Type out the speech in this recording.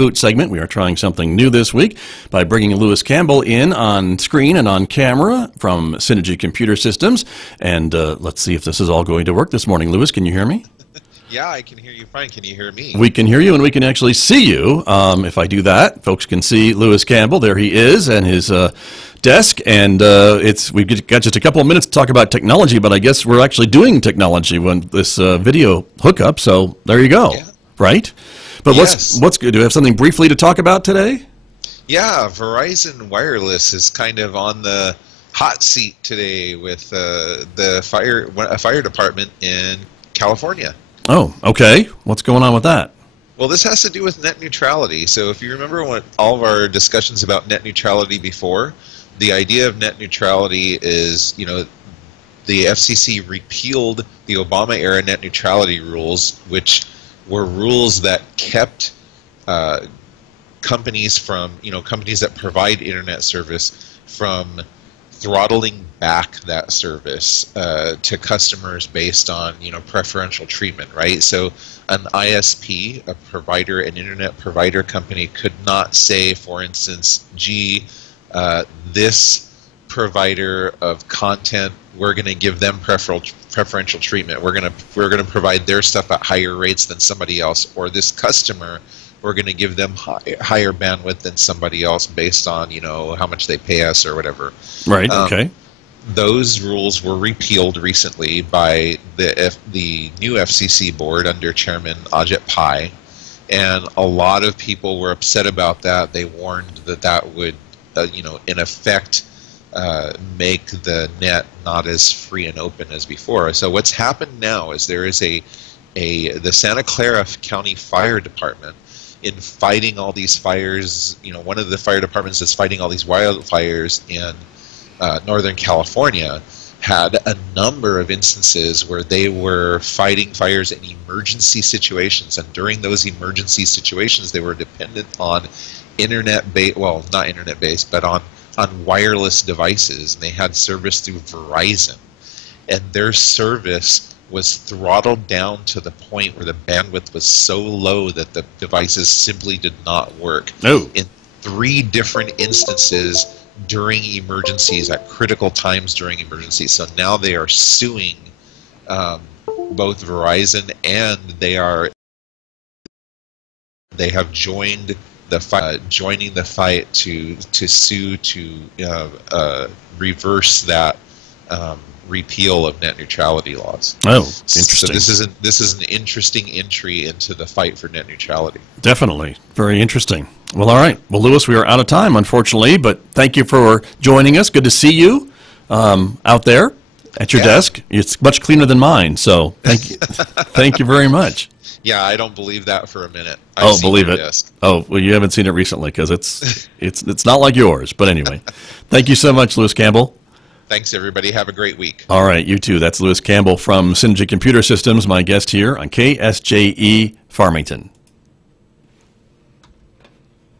Reboot segment. We are trying something new this week by bringing Lewis Campbell in on screen and on camera from Synergy Computer Systems. And let's see if this is all going to work this morning. Lewis, can you hear me? Yeah, I can hear you fine. Can you hear me? We can hear you, and we can actually see you. If I do that, folks can see Lewis Campbell. There he is, and his desk. And we've got just a couple of minutes to talk about technology, but I guess we're actually doing technology when this video hookup. So there you go, right? But yes. what's good? Do we have something briefly to talk about today? Yeah, Verizon Wireless is kind of on the hot seat today with a fire department in California. Oh, okay. What's going on with that? Well, this has to do with net neutrality. So if you remember all of our discussions about net neutrality before, the idea of net neutrality is, the FCC repealed the Obama-era net neutrality rules, which were rules that kept companies that provide internet service from throttling back that service to customers based on preferential treatment, right? So an ISP, an internet provider company, could not say, for instance, gee, this provider of content, we're going to give them preferential treatment. We're going to provide their stuff at higher rates than somebody else, or this customer, we're going to give them higher bandwidth than somebody else based on how much they pay us or whatever. Right. Okay. Those rules were repealed recently by the new FCC board under Chairman Ajit Pai, and a lot of people were upset about that. They warned that would, in effect, make the net not as free and open as before. So what's happened now is there is the Santa Clara County Fire Department, in fighting all these fires, one of the fire departments that's fighting all these wildfires in Northern California, had a number of instances where they were fighting fires in emergency situations, and during those emergency situations they were dependent on not internet-based, but on wireless devices, and they had service through Verizon, and their service was throttled down to the point where the bandwidth was so low that the devices simply did not work. Oh. In 3 different instances during emergencies, at critical times during emergencies. So now they are suing both Verizon, and they have joined the fight to sue to reverse that repeal of net neutrality laws. Oh, interesting. So this is an interesting entry into the fight for net neutrality. Definitely. Very interesting. Well, all right. Well, Lewis, we are out of time, unfortunately, but thank you for joining us. Good to see you out there at your desk. It's much cleaner than mine, so thank you. Thank you very much. Yeah, I don't believe that for a minute. Believe it. Desk. Oh, well, you haven't seen it recently because it's not like yours. But anyway, thank you so much, Lewis Campbell. Thanks, everybody. Have a great week. All right, you too. That's Lewis Campbell from Synergy Computer Systems, my guest here on KSJE Farmington.